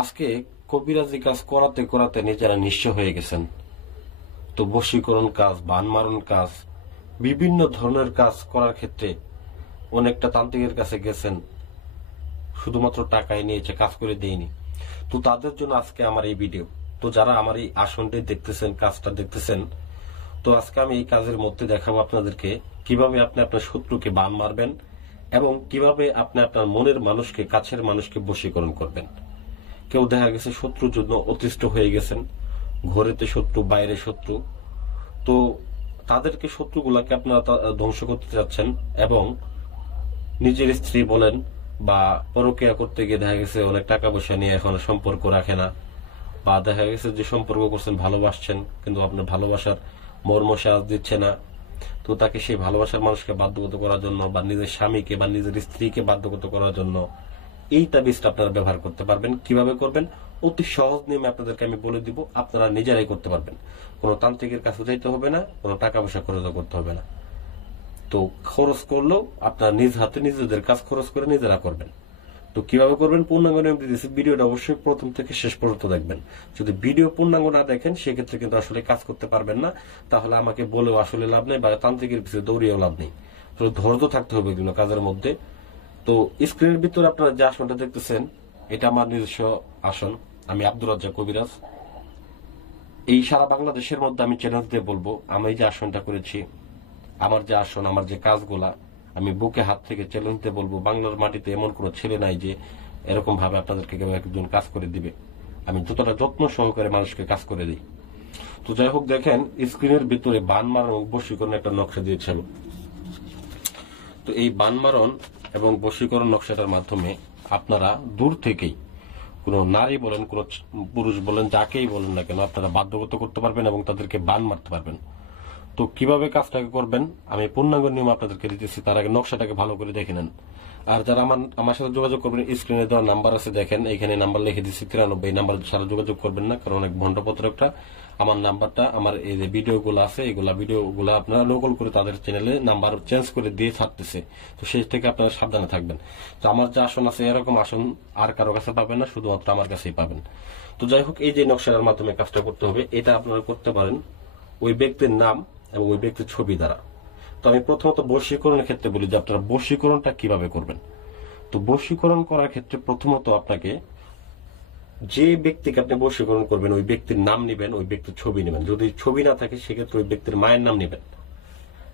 আজকে কবিরাজি কাজ করাতে করাতে নিজেরা নিঃস্ব হয়ে গেছেন। তো বশীকরণ কাজ, বান মারণ কাজ, বিভিন্ন ধরনের কাজ করার ক্ষেত্রে অনেকটা তান্ত্রিকের কাছে গেছেন, শুধুমাত্র টাকাই নিয়েছে, কাজ করে দেয়নি। তো তাদের জন্য আজকে আমার এই ভিডিও। তো যারা আমার এই আসনটি দেখতেছেন, কাজটা দেখতেছেন, তো আজকে আমি এই কাজের মধ্যে দেখাবো আপনাদেরকে কিভাবে আপনি আপনার শত্রুকে বান মারবেন এবং কিভাবে আপনি আপনার মনের মানুষকে, কাছের মানুষকে বশীকরণ করবেন। কেউ দেখা গেছে শত্রুর জন্য অতিষ্ঠ হয়ে গেছেন, ঘরেতে শত্রু, বাইরে শত্রু, তো তাদেরকে, শত্রুগুলাকে আপনারা ধ্বংস করতে চাচ্ছেন এবং নিজের স্ত্রী বলেন বা পরকীয়া করতে গিয়ে দেখা গেছে অনেক টাকা পয়সা নিয়ে এখন সম্পর্ক রাখে না, বা দেখা গেছে যে সম্পর্ক করছেন, ভালোবাসছেন, কিন্তু আপনার ভালোবাসার মর্ম সাজ দিচ্ছে না। তো তাকে সেই ভালোবাসার মানুষকে বাধ্যগত করার জন্য বা নিজের স্বামীকে বা নিজের স্ত্রীকে বাধ্যগত করার জন্য এই তাবিজটা আপনারা ব্যবহার করতে পারবেন। কিভাবে করবেন? অতি সহজ নিয়মে আপনাদেরকে আমি বলে দিব, আপনারা নিজেরাই করতে পারবেন। কোনো তান্ত্রিকের কাছে যাইতে হবে না, কোনো টাকা পয়সা খরচ করতে হবে না। তো খরচ করলেও আপনারা নিজ হাতে নিজেদের কাজ খরচ করে নিজেরা করবেন। তো কিভাবে করবেন পূর্ণাঙ্গ নিয়ম দিয়েছি, ভিডিওটা অবশ্যই প্রথম থেকে শেষ পর্যন্ত দেখবেন। যদি ভিডিও পূর্ণাঙ্গ না দেখেন সেক্ষেত্রে কিন্তু আসলে কাজ করতে পারবেন না, তাহলে আমাকে বলেও আসলে লাভ নেই বা তান্ত্রিকের পিছনে দৌড়িয়েও লাভ নেই। তো ধৈর্য থাকতে হবে এগুলো কাজের মধ্যে। তো স্ক্রিনের ভিতরে আপনারা যে আসনটা দেখতেছেন, এটা আমার নিজস্ব আসন। আমি আব্দুর রাজ্জাক কবিরাজ। এই সারা বাংলাদেশের মধ্যে আমি চ্যালেঞ্জ দিয়ে বলবো, আমি যে আসনটা করেছি, আমার যে আসন, আমার যে কাজগুলা, আমি বুকে হাত থেকে চ্যালেঞ্জ দিয়ে বলবো, বাংলার মাটিতে এমন কোন ছেলে নাই যে এরকম ভাবে আপনাদেরকে কেউ একজন কাজ করে দিবে। আমি যতটা যত্ন সহকারে মানুষকে কাজ করে দিই। তো যাই হোক, দেখেন স্ক্রিনের ভিতরে বান মারণ এবং বশীকরণ একটা নকশা দিয়েছিল। তো এই বান মারণ এবং বশীকরণ নকশাটার মাধ্যমে আপনারা দূর থেকেই কোন নারী বলেন, কোন পুরুষ বলেন, যাকেই বলেন না কেন, আপনারা বাধ্যগত করতে পারবেন এবং তাদেরকে বান মারতে পারবেন। তো কিভাবে কাজটাকে করবেন আমি পূর্ণাঙ্গ নিয়ম আপনাদেরকে দিতেছি, তার আগে নকশাটাকে ভালো করে দেখে নেন। আর যারা আমার সাথে যোগাযোগ করবেন, স্ক্রিনে দেওয়া নাম্বার আছে, দেখেন এখানে নাম্বার লিখে দিচ্ছি 93। এই নাম্বার ছাড়া যোগাযোগ করবেন না, কারণ অনেক ভণ্ডপত্র একটা। আমার নাম্বারটা, আমার এই যে ভিডিওগুলো আছে, এগুলা ভিডিওগুলো আপনারা নকল করে তাদের চ্যানেলে নাম্বার চেঞ্জ করে দিয়ে থাকতেছে। তো সেই থেকে আপনারা সাবধানে থাকবেন। তো আমার যে আসন আছে, এরকম আসন আর কারো কাছে পাবেন না, শুধুমাত্র আমার কাছেই পাবেন। তো যাই হোক, এই যে নকশার মাধ্যমে কাজটা করতে হবে, এটা আপনারা করতে পারেন ওই ব্যক্তির নাম এবং ওই ব্যক্তির ছবি দ্বারা। তো আমি প্রথমত বশীকরণের ক্ষেত্রে বলি যে আপনারা বশীকরণটা কিভাবে করবেন। তো বশীকরণ করার ক্ষেত্রে প্রথমত আপনাকে যে ব্যক্তিকে আপনি বশীকরণ করবেন ওই ব্যক্তির নাম নিবেন, ওই ব্যক্তির ছবি নেবেন। যদি ছবি না থাকে সেক্ষেত্রে ওই ব্যক্তির মায়ের নাম নিবেন।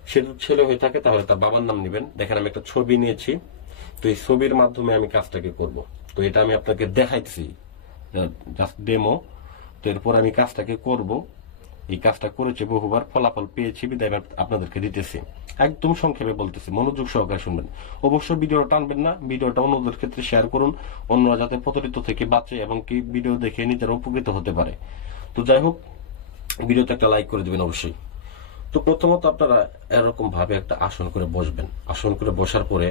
সে যদি ছেলে হয়ে থাকে তাহলে তার বাবার নাম নিবেন। দেখেন আমি একটা ছবি নিয়েছি, তো এই ছবির মাধ্যমে আমি কাজটাকে করব। তো এটা আমি আপনাকে দেখাইছি, জাস্ট ডেমো। তো এরপর আমি কাজটাকে করব। এই কাজটা করেছে বহুবার, ফলাফল পেয়েছি, বিদায় আপনাদেরকে দিতেছি। একদম সংক্ষেপে বলতেছি, মনোযোগ সহকারে শুনবেন। অবশ্যই ভিডিওটা টানবেন না, ভিডিওটা অন্যদের ক্ষেত্রে শেয়ার করুন, অন্যরা যাতে প্রতারিত থেকে বাঁচে এবং কি ভিডিও দেখে নিজেরা উপকৃত হতে পারে। তো যাই হোক, ভিডিওতে একটা লাইক করে দিবেন অবশ্যই। তো প্রথমত আপনারা এরকম ভাবে একটা আসন করে বসবেন। আসন করে বসার পরে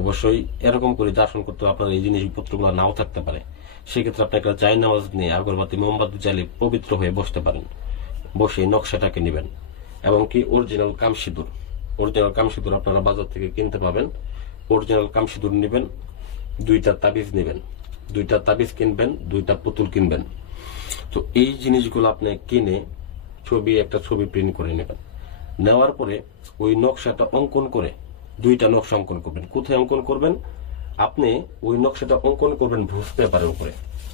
অবশ্যই এরকম করে যে আসন করতে আপনার এই জিনিসপত্রগুলো নাও থাকতে পারে, সেক্ষেত্রে আপনি একটা জায়নামাজ নিয়ে আগরবাতি মোমবাতি জ্বালিয়ে পবিত্র হয়ে বসতে পারেন। বসে নকশাটাকে নেবেন এবং কি অরিজিনাল কামসিঁদুর, অরিজিনাল কামসিঁদুর আপনারা বাজার থেকে কিনতে পাবেন। অরিজিনাল কামসিঁদুর নেবেন, দুইটা তাবিজ নেবেন, দুইটা তাবিজ কিনবেন, দুইটা পুতুল কিনবেন। তো এই জিনিসগুলো আপনি কিনে একটা ছবি প্রিন্ট করে নেবেন। নেওয়ার পরে ওই নকশাটা অঙ্কন করে, দুইটা নকশা অঙ্কন করবেন। কোথায় অঙ্কন করবেন? আপনি ওই নকশাটা অঙ্কন করবেন ভুজ পেপারের উপরে।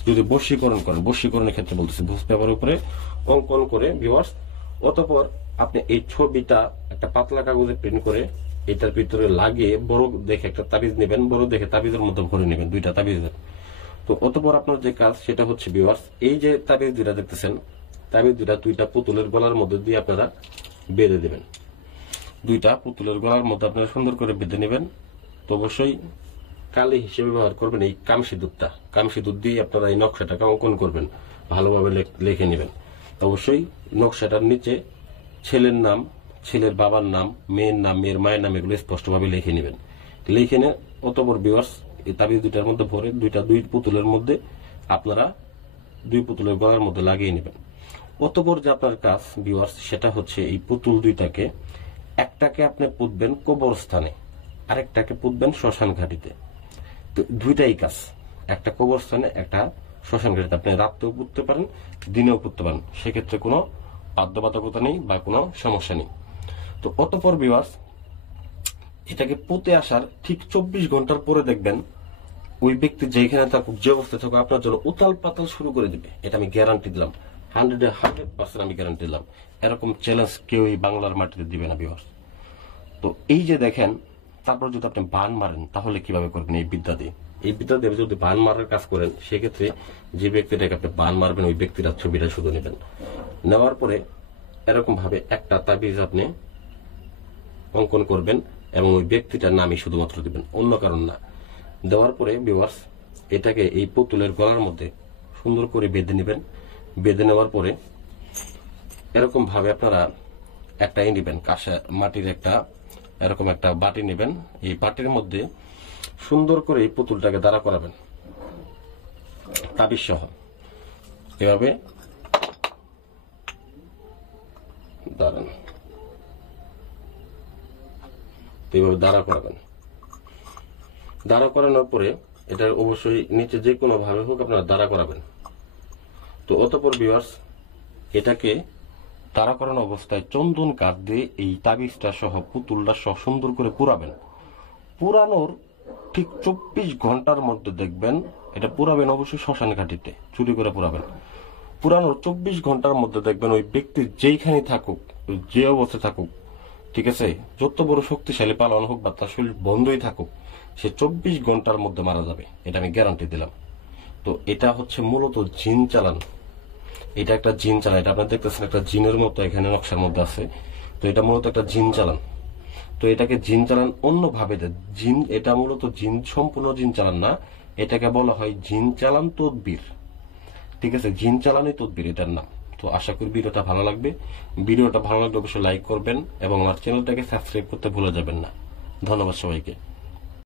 যদি বশীকরণ করেন, বশীকরণের ক্ষেত্রে বলতেছি, ভুজ পেপারের উপরে অঙ্কন করে ভিউয়ার্স, অতঃপর আপনি এই ছবিটা একটা পাতলা কাগজে প্রিন্ট করে এটার ভিতরে লাগিয়ে বড় দেখে একটা তাবিজ নেবেন, বড় দেখে তাবিজের মধ্যে ভরে নেবেন, দুইটা তাবিজের। তো অতঃপর আপনার যে কাজ সেটা হচ্ছে ভিউয়ার্স, এই যে তাবিজ দুইটা দেখতেছেন, তাবিজ দুইটা পুতুলের গলার মধ্যে দিয়ে আপনারা বেঁধে দেবেন। দুইটা পুতুলের গলার মধ্যে আপনারা সুন্দর করে বেঁধে নেবেন। তো অবশ্যই কালি হিসেবে ব্যবহার করবেন এই কামসিঁদুরটা। কামসিঁদুর দিয়ে আপনারা এই নকশাটাকে অঙ্কন করবেন, ভালোভাবে লিখে নেবেন। অবশ্যই নকশাটার নিচে ছেলের নাম, ছেলের বাবার নাম, মেয়ের নাম, মেয়ের মায়ের নাম, এগুলো স্পষ্টভাবে লিখে নেবেন। লিখে নিয়ে অতঃপর ভিউয়ার্স এই তাবিজ দুইটার মধ্যে ভরে দুই পুতুলের মধ্যে আপনারা দুই পুতুলের গলার মধ্যে লাগিয়ে নেবেন। অতঃপর যে আপনার কাজ ভিউয়ার্স, সেটা হচ্ছে এই পুতুল দুইটাকে, একটাকে আপনি পুঁতবেন কবরস্থানে, আরেকটাকে পুঁতবেন শ্মশান ঘাটিতে। তো দুইটাই কাজ, একটা কবরস্থানে, একটা শ্মশান ঘাটিতে। আপনি রাত্রেও পুঁততে পারেন, দিনেও পুঁততে পারেন, সেক্ষেত্রে কোনো বাধ্যবাধকতা নেই বা কোনো সমস্যা নেই। তো অতঃপর ভিউয়ার্স, এটাকে পুঁতে আসার ঠিক 24 ঘন্টার পরে দেখবেন ওই ব্যক্তি যেখানে থাকুক, যে অবস্থায় থাকুক, আপনার জন্য উতাল পাতাল শুরু করে দিবে। এটা আমি গ্যারান্টি দিলাম, 100% আমি গ্যারান্টি দিলাম। এরকম চ্যালেঞ্জ কেউ এই বাংলার মাটিতে দিবে না ভিউয়ার্স। তো এই যে দেখেন, তারপর যদি আপনি বান মারেন তাহলে কিভাবে করবেন এই বিদ্যা দিয়ে? এই বিদ্যা দিয়ে যদি বান মারার কাজ করেন, সেক্ষেত্রে যে ব্যক্তিটাকে আপনি বান মারবেন ওই ব্যক্তির ছবিটা শুধু নেবেন। নেওয়ার পরে এরকম ভাবে একটা তাবিজ আপনি অঙ্কন করবেন এবং ওই ব্যক্তিটার নামই শুধুমাত্র দিবেন, অন্য কারণ না। দেওয়ার পরে ভিউয়ার্স, এটাকে এই পুতুলের গলার মধ্যে সুন্দর করে বেঁধে নেবেন। বেঁধে নেওয়ার পরে এরকম ভাবে আপনারা একটা নেবেন, কাঁসা মাটির একটা এরকম একটা বাটি নেবেন। এই বাটির মধ্যে সুন্দর করে এই পুতুলটাকে দাঁড়া করাবেন তাবিজ সহ। এভাবে দাঁড়ান, এইভাবে দাঁড়া করাবেন। দাঁড়া করানোর পরে এটা অবশ্যই নিচে যে কোনো ভাবে হোক আপনারা দাঁড়া করাবেন। তো অতঃপর ভিউয়ার্স, এটাকে দাঁড়া করানো অবস্থায় চন্দন কাঠ দিয়ে এই তাবিজটা সহ পুতুলটা সহ সুন্দর করে পুরাবেন। পুরানোর ঠিক 24 ঘন্টার মধ্যে দেখবেন, এটা পুরাবেন অবশ্যই শ্মশান ঘাটিতে, চুরি করে পুরাবেন। পুরানোর 24 ঘন্টার মধ্যে দেখবেন ওই ব্যক্তি যেইখানে থাকুক, যে অবস্থায় থাকুক, ঠিক আছে, যত বড় শক্তিশালী পালন হোক বা তার শরীর বন্ধই থাকুক, সে 24 ঘন্টার মধ্যে মারা যাবে, এটা আমি গ্যারান্টি দিলাম। তো এটা হচ্ছে মূলত জিন চালান। এটা একটা জিন চালান, এটা আপনারা দেখতেছেন একটা জিনের মতো এখানে নকশার মধ্যে আছে। তো এটা মূলত একটা জিন চালান। তো এটাকে জিন চালান অন্যভাবে জিন, এটা মূলত জিন, সম্পূর্ণ জিন চালান না, এটাকে বলা হয় জিন চালান তদবির। ঠিক আছে, জিন চালানই তদবির এটার নাম। তো আশা করি ভিডিওটা ভালো লাগবে। ভিডিওটা ভালো লাগলে অবশ্যই লাইক করবেন এবং আমার চ্যানেলটাকে সাবস্ক্রাইব করতে ভুলে যাবেন না। ধন্যবাদ সবাইকে।